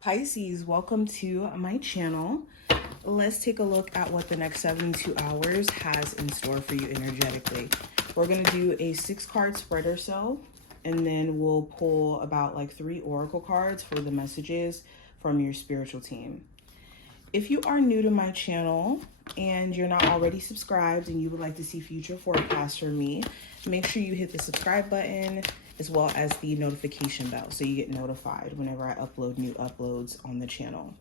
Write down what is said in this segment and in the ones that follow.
Pisces, welcome to my channel. Let's take a look at what the next 72 hours has in store for you energetically. We're going to do a 6-card spread or so, and then we'll pull about like 3 oracle cards for the messages from your spiritual team. If you are new to my channel and you're not already subscribed and you would like to see future forecasts from me, make sure you hit the subscribe button as well as the notification bell so you get notified whenever I upload new uploads on the channel.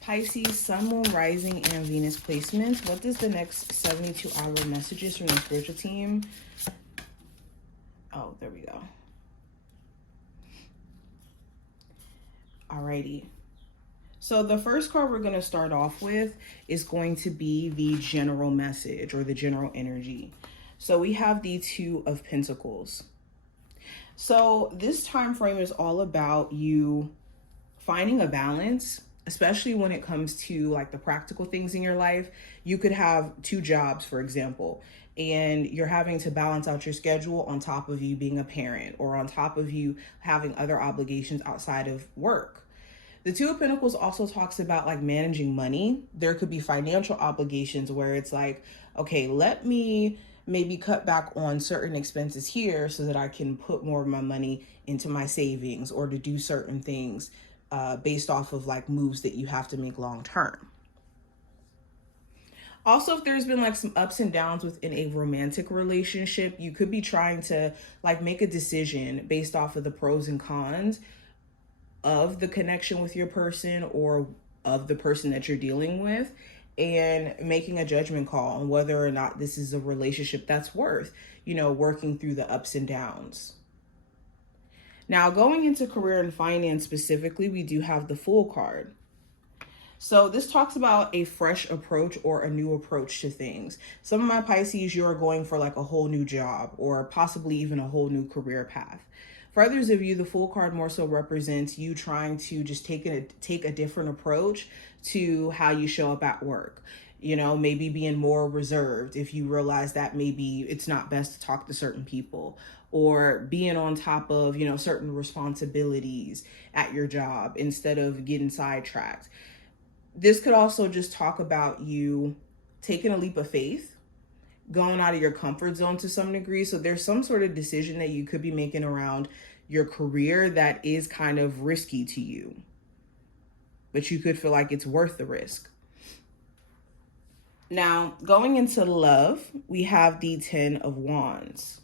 Pisces, Sun, Moon, Rising, and Venus placements. What does the next 72-hour messages from the spiritual team? Oh, there we go. Alrighty. So the first card we're going to start off with is going to be the general message or the general energy. So we have the Two of Pentacles. So this time frame is all about you finding a balance, especially when it comes to like the practical things in your life. You could have 2 jobs, for example, and you're having to balance out your schedule on top of you being a parent or on top of you having other obligations outside of work. The Two of Pentacles also talks about like managing money. There could be financial obligations where it's like, okay, let me maybe cut back on certain expenses here so that I can put more of my money into my savings or to do certain things based off of like moves that you have to make long term. Also, if there's been like some ups and downs within a romantic relationship, you could be trying to like make a decision based off of the pros and cons of the connection with your person or of the person that you're dealing with, and making a judgment call on whether or not this is a relationship that's worth, working through the ups and downs. Now, going into career and finance specifically, we do have the Fool card. So this talks about a fresh approach or a new approach to things. Some of my Pisces, you're going for like a whole new job or possibly even a whole new career path. For others of you, the Fool card more so represents you trying to just take a different approach to how you show up at work. Maybe being more reserved if you realize that maybe it's not best to talk to certain people, or being on top of, certain responsibilities at your job instead of getting sidetracked. This could also just talk about you taking a leap of faith, going out of your comfort zone to some degree. So there's some sort of decision that you could be making around your career that is kind of risky to you, but you could feel like it's worth the risk. Now, going into love, we have the 10 of Wands.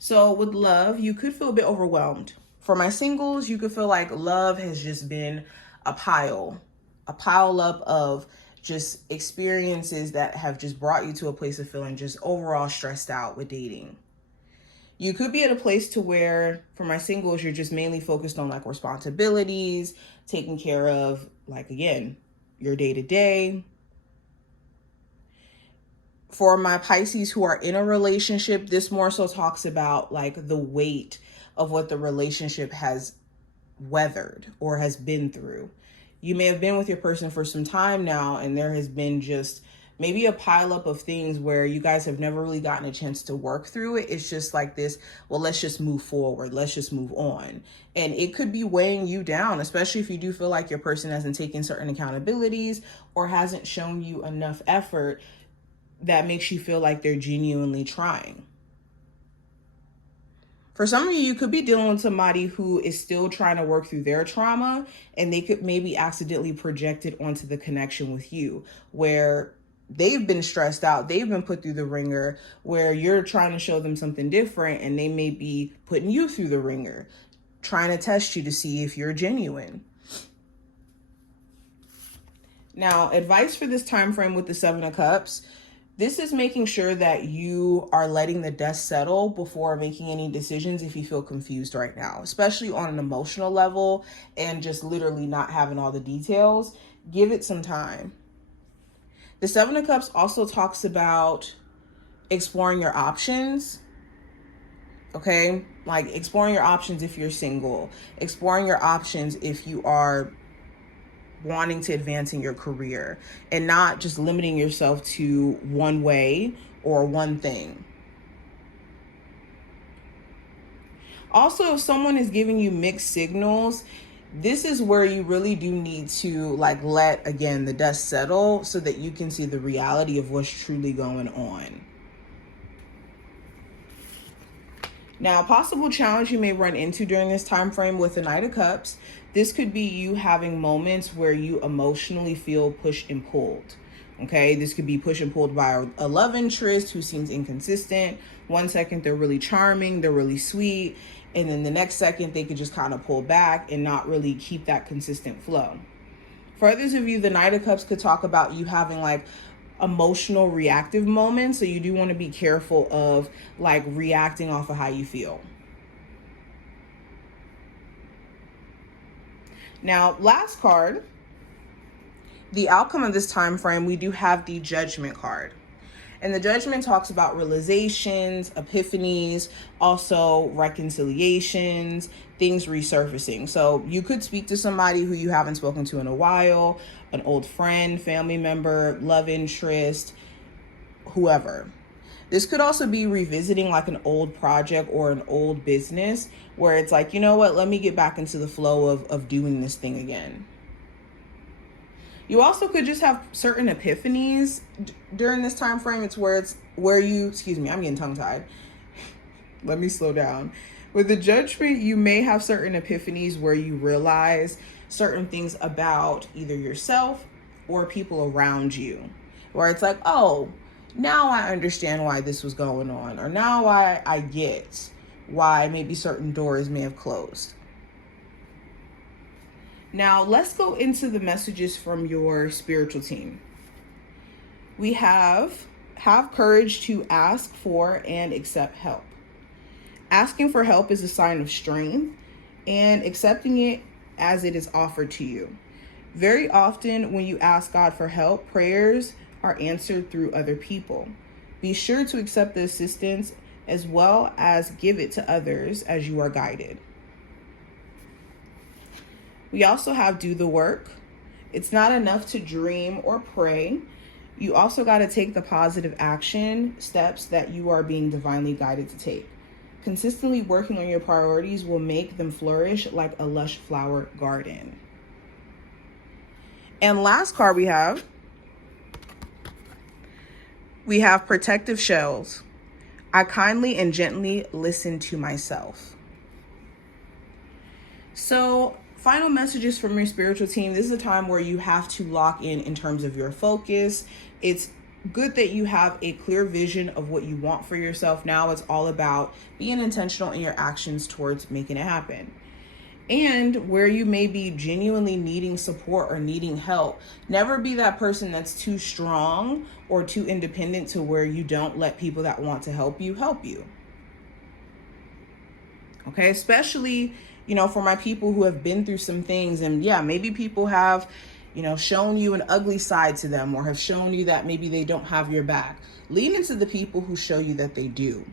So with love, you could feel a bit overwhelmed. For my singles, you could feel like love has just been a pile up of just experiences that have just brought you to a place of feeling just overall stressed out with dating. You could be at a place to where, for my singles, you're just mainly focused on like responsibilities, taking care of like, again, your day-to-day. For my Pisces who are in a relationship, this more so talks about like the weight of what the relationship has weathered or has been through. You may have been with your person for some time now, and there has been just maybe a pileup of things where you guys have never really gotten a chance to work through it. It's just like this, well, let's just move forward. Let's just move on. And it could be weighing you down, especially if you do feel like your person hasn't taken certain accountabilities or hasn't shown you enough effort that makes you feel like they're genuinely trying. For some of you, you could be dealing with somebody who is still trying to work through their trauma, and they could maybe accidentally project it onto the connection with you, where they've been stressed out, they've been put through the ringer, where you're trying to show them something different, and they may be putting you through the ringer, trying to test you to see if you're genuine. Now, advice for this time frame with the 7 of Cups. This is making sure that you are letting the dust settle before making any decisions if you feel confused right now, especially on an emotional level and just literally not having all the details. Give it some time. The 7 of Cups also talks about exploring your options. Okay, like exploring your options if you're single, exploring your options if you are wanting to advance in your career, and not just limiting yourself to one way or one thing. Also, if someone is giving you mixed signals, this is where you really do need to like let, again, the dust settle so that you can see the reality of what's truly going on. Now, a possible challenge you may run into during this time frame with the Knight of Cups, this could be you having moments where you emotionally feel pushed and pulled. Okay, this could be pushed and pulled by a love interest who seems inconsistent. One second they're really charming, they're really sweet, and then the next second they could just kind of pull back and not really keep that consistent flow. For others of you, the Knight of Cups could talk about you having like emotional reactive moments, so you do want to be careful of like reacting off of how you feel. Now, last card, the outcome of this time frame, we do have the Judgment card. And the Judgment talks about realizations, epiphanies, also reconciliations, things resurfacing. So you could speak to somebody who you haven't spoken to in a while, an old friend, family member, love interest, whoever. This could also be revisiting like an old project or an old business where it's like, you know what, let me get back into the flow of doing this thing again. You also could just have certain epiphanies during this time frame. It's where you, excuse me, I'm getting tongue-tied. Let me slow down. With the Judgment, you may have certain epiphanies where you realize certain things about either yourself or people around you, where it's like, oh, now I understand why this was going on, or now I get why maybe certain doors may have closed. Now, let's go into the messages from your spiritual team. We have courage to ask for and accept help. Asking for help is a sign of strength, and accepting it as it is offered to you. Very often when you ask God for help, prayers are answered through other people. Be sure to accept the assistance as well as give it to others as you are guided. We also have do the work. It's not enough to dream or pray. You also got to take the positive action steps that you are being divinely guided to take. Consistently working on your priorities will make them flourish like a lush flower garden. And last card we have protective shells. I kindly and gently listen to myself. So, final messages from your spiritual team. This is a time where you have to lock in terms of your focus. It's good that you have a clear vision of what you want for yourself. Now it's all about being intentional in your actions towards making it happen. And where you may be genuinely needing support or needing help, never be that person that's too strong or too independent to where you don't let people that want to help you. Okay, especially, for my people who have been through some things, and yeah, maybe people have, shown you an ugly side to them or have shown you that maybe they don't have your back. Lean into the people who show you that they do.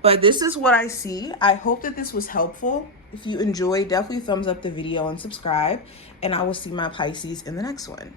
But this is what I see. I hope that this was helpful. If you enjoyed, definitely thumbs up the video and subscribe. And I will see my Pisces in the next one.